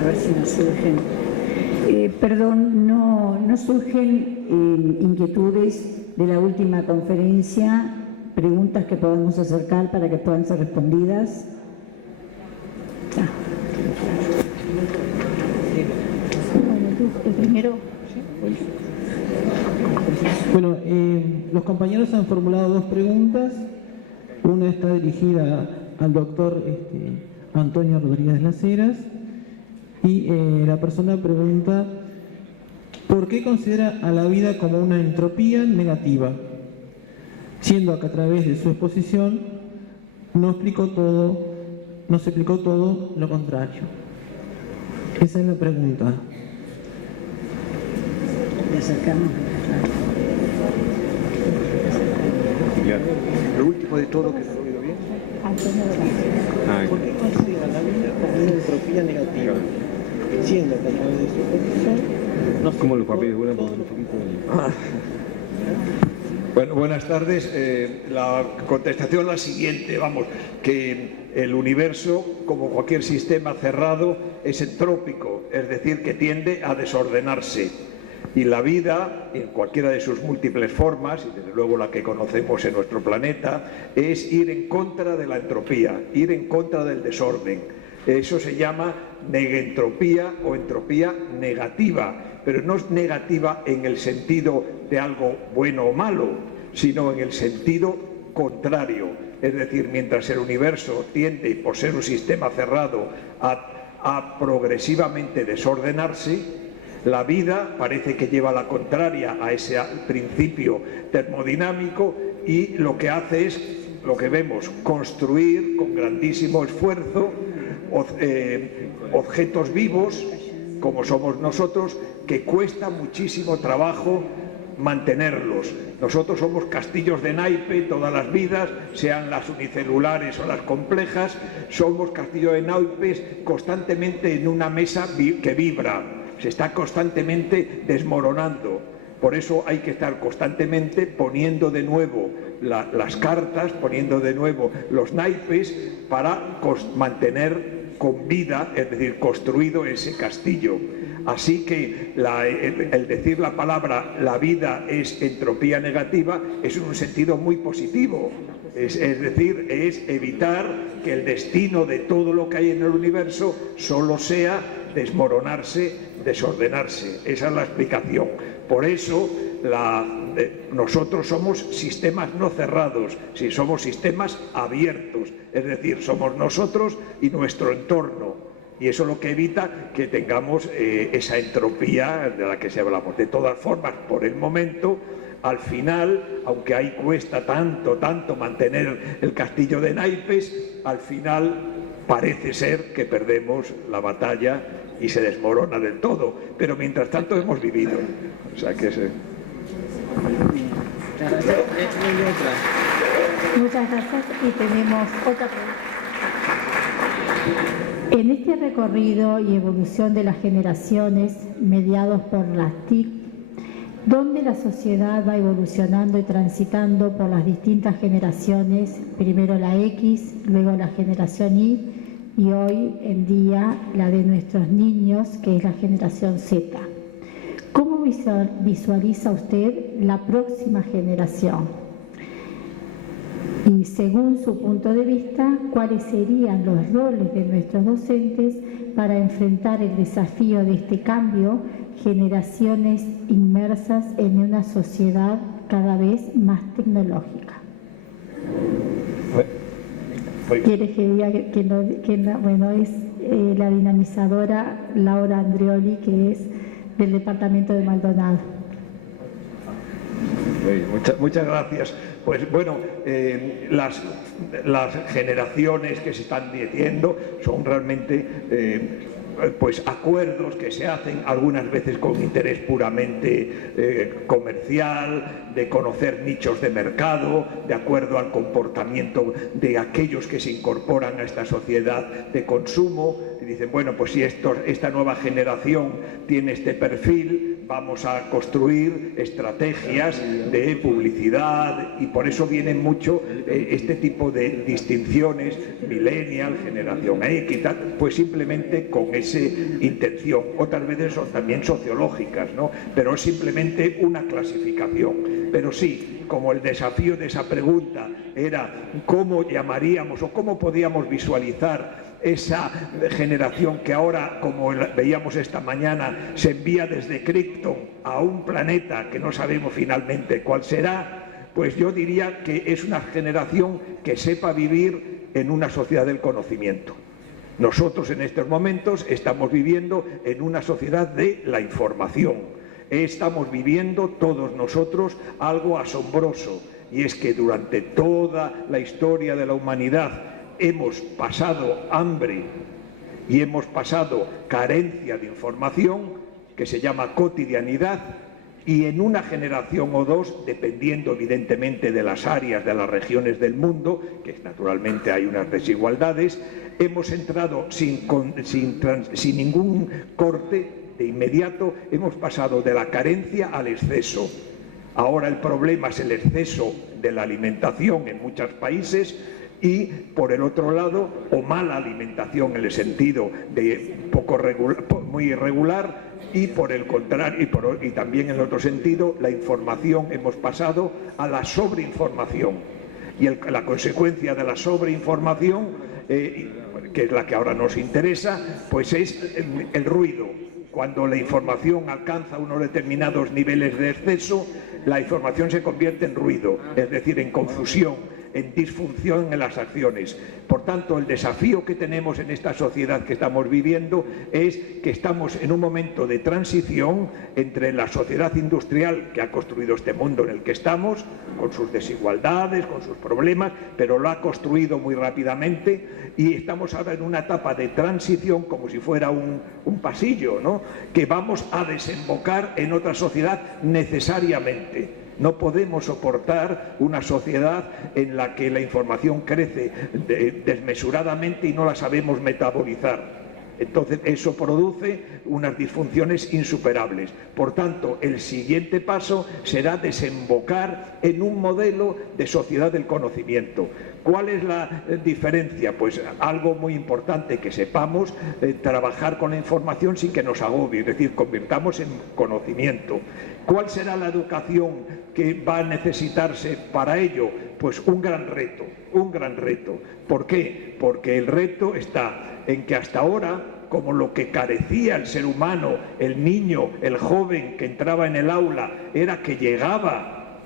A ver si nos surgen. Perdón, no surgen inquietudes de la última conferencia, preguntas que podamos acercar para que puedan ser respondidas. Primero. Bueno, los compañeros han formulado dos preguntas. Una está dirigida al doctor Antonio Rodríguez Las Heras y la persona pregunta ¿por qué considera a la vida como una entropía negativa? Siendo que a través de su exposición nos explicó todo lo contrario. Esa es la pregunta. Le acercamos. Lo último de todo, que se lo oído bien. ¿Por qué considera la vida como una entropía negativa? Siendo que a través de su exposición nos ¿Cómo los papeles vuelan por un poquito? Bueno, buenas tardes. La contestación es la siguiente, que el universo, como cualquier sistema cerrado, es entrópico, es decir, que tiende a desordenarse. Y la vida, en cualquiera de sus múltiples formas, y desde luego la que conocemos en nuestro planeta, es ir en contra de la entropía, ir en contra del desorden. Eso se llama negentropía o entropía negativa, pero no es negativa en el sentido de algo bueno o malo, sino en el sentido contrario. Es decir, mientras el universo tiende, por ser un sistema cerrado, a progresivamente desordenarse, la vida parece que lleva la contraria a ese principio termodinámico y lo que hace es, lo que vemos, construir con grandísimo esfuerzo objetos vivos, como somos nosotros, que cuesta muchísimo trabajo mantenerlos. Nosotros somos castillos de naipe todas las vidas, sean las unicelulares o las complejas, somos castillos de naipes constantemente en una mesa que vibra. Se está constantemente desmoronando. Por eso hay que estar constantemente poniendo de nuevo las cartas, poniendo de nuevo los naipes para mantener con vida, es decir, construido ese castillo. Así que el decir la palabra la vida es entropía negativa es en un sentido muy positivo. Es decir, es evitar que el destino de todo lo que hay en el universo solo sea desmoronarse, desordenarse. Esa es la explicación. Por eso nosotros somos sistemas no cerrados, si somos sistemas abiertos, es decir, somos nosotros y nuestro entorno. Y eso es lo que evita que tengamos esa entropía de la que se hablamos. De todas formas, por el momento, al final, aunque ahí cuesta tanto mantener el castillo de naipes, al final parece ser que perdemos la batalla y se desmorona del todo. Pero mientras tanto hemos vivido. O sea que Muchas gracias y tenemos otra pregunta. En este recorrido y evolución de las generaciones mediados por las TIC, ¿dónde la sociedad va evolucionando y transitando por las distintas generaciones? Primero la X, luego la generación Y y hoy en día la de nuestros niños, que es la generación Z. ¿Cómo visualiza usted la próxima generación? Y según su punto de vista, ¿cuáles serían los roles de nuestros docentes para enfrentar el desafío de este cambio, generaciones inmersas en una sociedad cada vez más tecnológica? ¿Quieres que diga bueno, es la dinamizadora Laura Andreoli, que es del departamento de Maldonado? Muchas gracias. Pues bueno, las generaciones que se están diciendo son realmente pues acuerdos que se hacen algunas veces con interés puramente comercial, de conocer nichos de mercado, de acuerdo al comportamiento de aquellos que se incorporan a esta sociedad de consumo. Y dicen, bueno, pues si esta nueva generación tiene este perfil, vamos a construir estrategias de publicidad y por eso vienen mucho este tipo de distinciones, millennial, generación X y tal, pues simplemente con esa intención. Otras veces son también sociológicas, ¿no? Pero es simplemente una clasificación. Pero sí, como el desafío de esa pregunta era cómo llamaríamos o cómo podíamos visualizar esa generación que ahora, como veíamos esta mañana, se envía desde Krypton a un planeta que no sabemos finalmente cuál será, pues yo diría que es una generación que sepa vivir en una sociedad del conocimiento. Nosotros en estos momentos estamos viviendo en una sociedad de la información. Estamos viviendo todos nosotros algo asombroso, y es que durante toda la historia de la humanidad hemos pasado hambre y hemos pasado carencia de información, que se llama cotidianidad, y en una generación o dos, dependiendo evidentemente de las áreas, de las regiones del mundo, que naturalmente hay unas desigualdades, hemos entrado sin ningún corte, de inmediato hemos pasado de la carencia al exceso. Ahora el problema es el exceso de la alimentación en muchos países, y por el otro lado, o mala alimentación en el sentido de muy irregular, y por el contrario, y también en el otro sentido, la información, hemos pasado a la sobreinformación. Y la consecuencia de la sobreinformación, que es la que ahora nos interesa, pues es el ruido. Cuando la información alcanza unos determinados niveles de exceso, la información se convierte en ruido, es decir, en confusión, en disfunción en las acciones. Por tanto, el desafío que tenemos en esta sociedad que estamos viviendo es que estamos en un momento de transición entre la sociedad industrial que ha construido este mundo en el que estamos, con sus desigualdades, con sus problemas, pero lo ha construido muy rápidamente, y estamos ahora en una etapa de transición como si fuera un pasillo, ¿no?, que vamos a desembocar en otra sociedad necesariamente. No podemos soportar una sociedad en la que la información crece desmesuradamente y no la sabemos metabolizar. Entonces eso produce unas disfunciones insuperables. Por tanto, el siguiente paso será desembocar en un modelo de sociedad del conocimiento. ¿Cuál es la diferencia? Pues algo muy importante, que sepamos trabajar con la información sin que nos agobie, es decir, convirtamos en conocimiento. ¿Cuál será la educación que va a necesitarse para ello? Pues un gran reto, un gran reto. ¿Por qué? Porque el reto está en que hasta ahora, como lo que carecía el ser humano, el niño, el joven que entraba en el aula, era que llegaba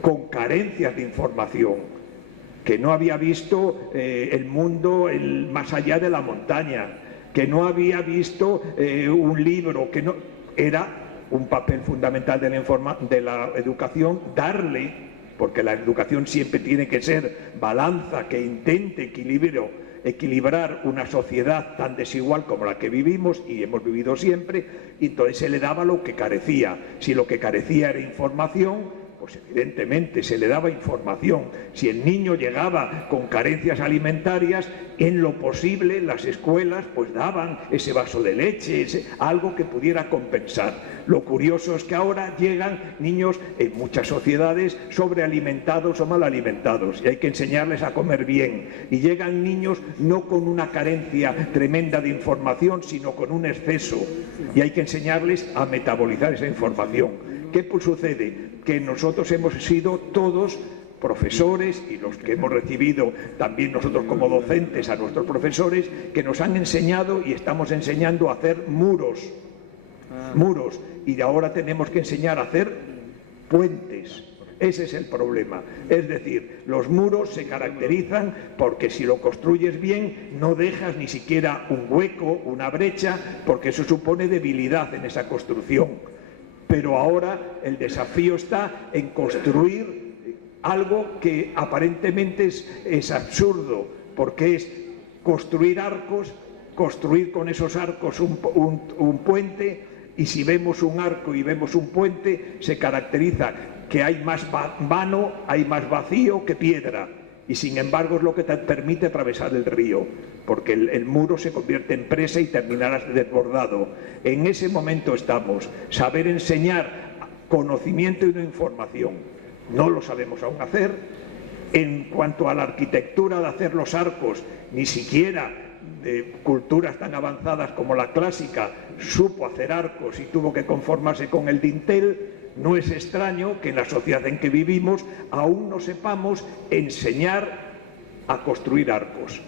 con carencias de información, que no había visto el mundo más allá de la montaña, que no había visto un libro, que no era un papel fundamental de la educación, darle, porque la educación siempre tiene que ser balanza, que intente equilibrar una sociedad tan desigual como la que vivimos y hemos vivido siempre, y entonces se le daba lo que carecía. Si lo que carecía era información, pues evidentemente se le daba información. Si el niño llegaba con carencias alimentarias, en lo posible las escuelas pues daban ese vaso de leche, algo que pudiera compensar. Lo curioso es que ahora llegan niños en muchas sociedades sobrealimentados o mal alimentados, y hay que enseñarles a comer bien. Y llegan niños no con una carencia tremenda de información, sino con un exceso, y hay que enseñarles a metabolizar esa información. ¿Qué sucede? Que nosotros hemos sido todos profesores, y los que hemos recibido también nosotros como docentes a nuestros profesores, que nos han enseñado y estamos enseñando a hacer muros, y ahora tenemos que enseñar a hacer puentes. Ese es el problema. Es decir, los muros se caracterizan porque si lo construyes bien no dejas ni siquiera un hueco, una brecha, porque eso supone debilidad en esa construcción. Pero ahora el desafío está en construir algo que aparentemente es absurdo, porque es construir arcos, construir con esos arcos un puente, y si vemos un arco y vemos un puente, se caracteriza que hay más vano, hay más vacío que piedra. y sin embargo es lo que te permite atravesar el río, porque el muro se convierte en presa y terminarás desbordado. En ese momento estamos, saber enseñar conocimiento y no información. No lo sabemos aún hacer. En cuanto a la arquitectura de hacer los arcos, ni siquiera de culturas tan avanzadas como la clásica supo hacer arcos y tuvo que conformarse con el dintel. No es extraño que en la sociedad en que vivimos aún no sepamos enseñar a construir arcos,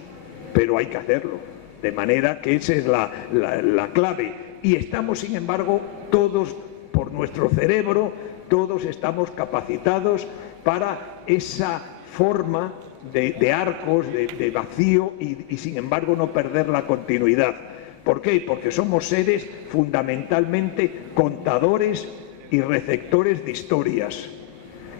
pero hay que hacerlo, de manera que esa es la clave. Y estamos, sin embargo, todos, por nuestro cerebro, todos estamos capacitados para esa forma de arcos, de vacío y sin embargo no perder la continuidad. ¿Por qué? Porque somos seres fundamentalmente contadores y receptores de historias.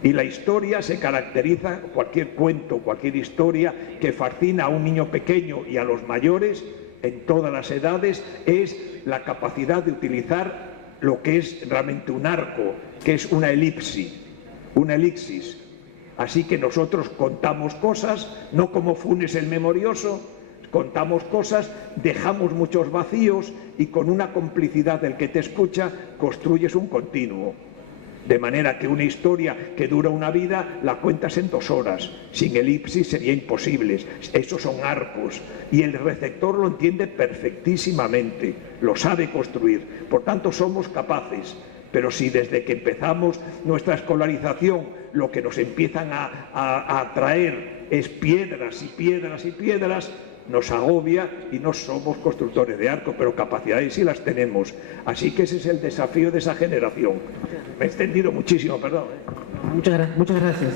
Y la historia se caracteriza, cualquier cuento, cualquier historia que fascina a un niño pequeño y a los mayores en todas las edades, es la capacidad de utilizar lo que es realmente un arco, que es una elipsis. Así que nosotros contamos cosas, no como Funes el Memorioso, contamos cosas, dejamos muchos vacíos y con una complicidad del que te escucha construyes un continuo. De manera que una historia que dura una vida la cuentas en 2 horas. Sin elipsis sería imposible. Esos son arcos. Y el receptor lo entiende perfectísimamente, lo sabe construir. Por tanto, somos capaces. Pero si desde que empezamos nuestra escolarización lo que nos empiezan a atraer es piedras y piedras y piedras, nos agobia y no somos constructores de arco, pero capacidades sí las tenemos. Así que ese es el desafío de esa generación. Me he extendido muchísimo, perdón. Muchas gracias.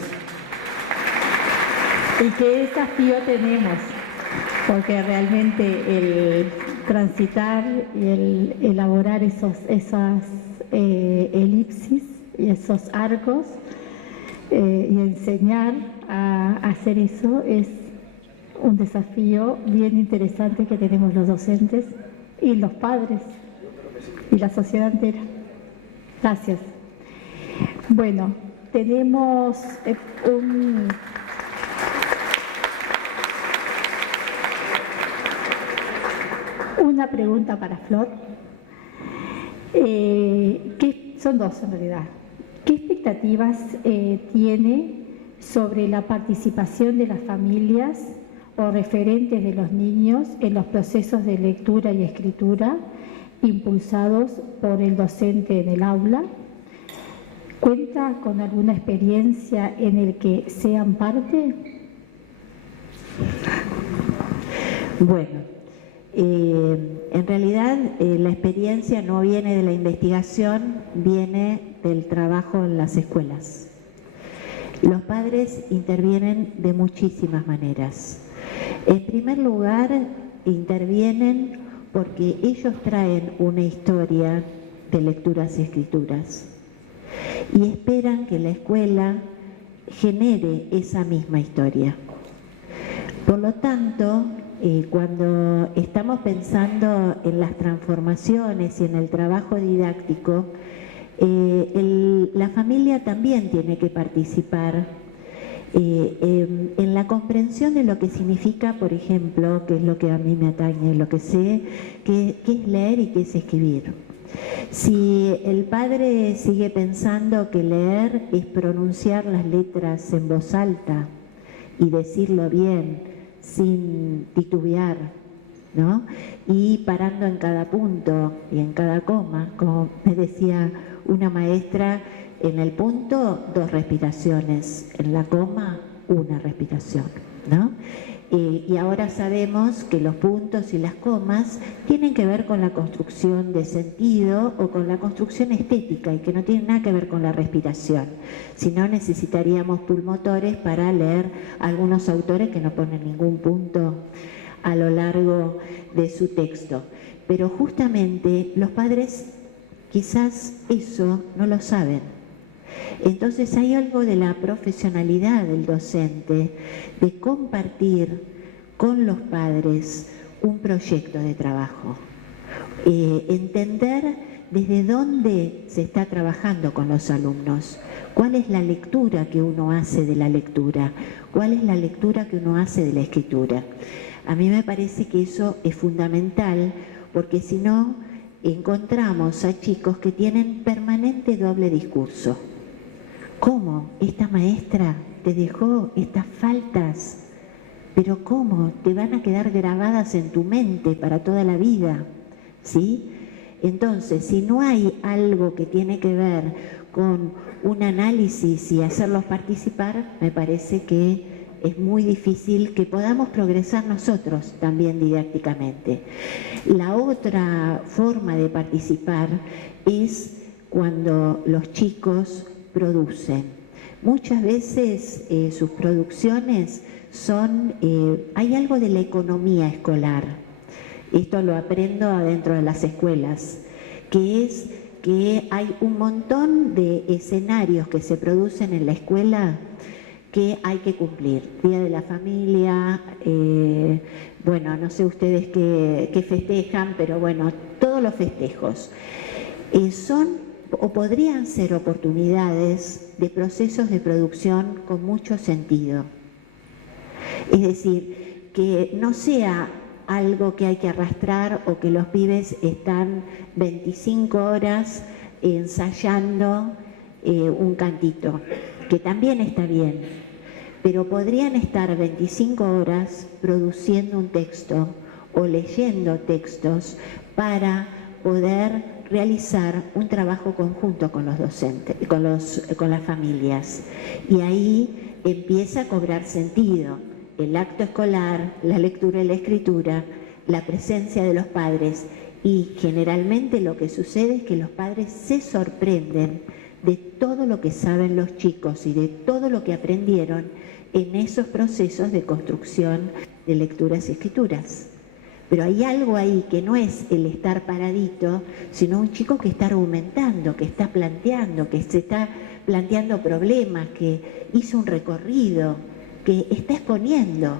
¿Y qué desafío tenemos? Porque realmente el transitar y el elaborar esas elipsis y esos arcos y enseñar a hacer eso es un desafío bien interesante que tenemos los docentes y los padres y la sociedad entera. Gracias. Bueno, tenemos una pregunta para Flor. Son 2 en realidad. ¿Qué expectativas tiene sobre la participación de las familias o referentes de los niños en los procesos de lectura y escritura impulsados por el docente en el aula? ¿Cuenta con alguna experiencia en el que sean parte? Bueno, en realidad la experiencia no viene de la investigación, viene del trabajo en las escuelas. Los padres intervienen de muchísimas maneras. En primer lugar, intervienen porque ellos traen una historia de lecturas y escrituras y esperan que la escuela genere esa misma historia. Por lo tanto, cuando estamos pensando en las transformaciones y en el trabajo didáctico, la familia también tiene que participar en la comprensión de lo que significa, por ejemplo, que es lo que a mí me atañe, lo que sé, qué es leer y qué es escribir. Si el padre sigue pensando que leer es pronunciar las letras en voz alta y decirlo bien, sin titubear, ¿no? Y parando en cada punto y en cada coma, como me decía una maestra, en el punto 2 respiraciones, en la coma 1 respiración, ¿no? Y ahora sabemos que los puntos y las comas tienen que ver con la construcción de sentido o con la construcción estética y que no tienen nada que ver con la respiración. Si no, necesitaríamos pulmotores para leer algunos autores que no ponen ningún punto a lo largo de su texto. Pero justamente los padres quizás eso no lo saben. Entonces hay algo de la profesionalidad del docente, de compartir con los padres un proyecto de trabajo, entender desde dónde se está trabajando con los alumnos, ¿Cuál es la lectura que uno hace de la lectura? ¿Cuál es la lectura que uno hace de la escritura? A mí me parece que eso es fundamental, porque si no, encontramos a chicos que tienen permanente doble discurso. ¿Cómo? Esta maestra te dejó estas faltas, pero ¿cómo? Te van a quedar grabadas en tu mente para toda la vida, ¿sí? Entonces, si no hay algo que tiene que ver con un análisis y hacerlos participar, me parece que es muy difícil que podamos progresar nosotros también didácticamente. La otra forma de participar es cuando los chicos producen. Muchas veces sus producciones son, hay algo de la economía escolar. Esto lo aprendo adentro de las escuelas, que es que hay un montón de escenarios que se producen en la escuela que hay que cumplir. Día de la Familia, bueno, no sé ustedes qué festejan, pero bueno, todos los festejos son o podrían ser oportunidades de procesos de producción con mucho sentido. Es decir, que no sea algo que hay que arrastrar o que los pibes están 25 horas ensayando un cantito, que también está bien, pero podrían estar 25 horas produciendo un texto o leyendo textos para poder realizar un trabajo conjunto con los docentes, con las familias. Y ahí empieza a cobrar sentido el acto escolar, la lectura y la escritura, la presencia de los padres, y generalmente lo que sucede es que los padres se sorprenden de todo lo que saben los chicos y de todo lo que aprendieron en esos procesos de construcción de lecturas y escrituras. Pero hay algo ahí que no es el estar paradito, sino un chico que está argumentando, que está planteando, que se está planteando problemas, que hizo un recorrido, que está exponiendo,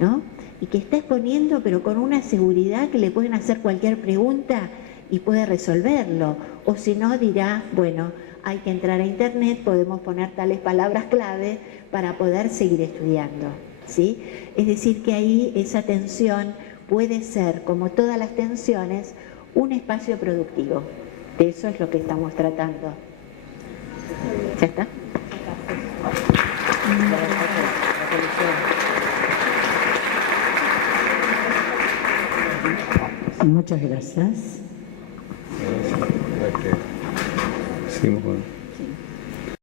¿no? Y que está exponiendo, pero con una seguridad que le pueden hacer cualquier pregunta y puede resolverlo. O si no, dirá, bueno, hay que entrar a internet, podemos poner tales palabras clave para poder seguir estudiando, ¿sí? Es decir, que ahí esa tensión puede ser, como todas las tensiones, un espacio productivo. De eso es lo que estamos tratando. ¿Ya está? Muchas gracias. Seguimos con...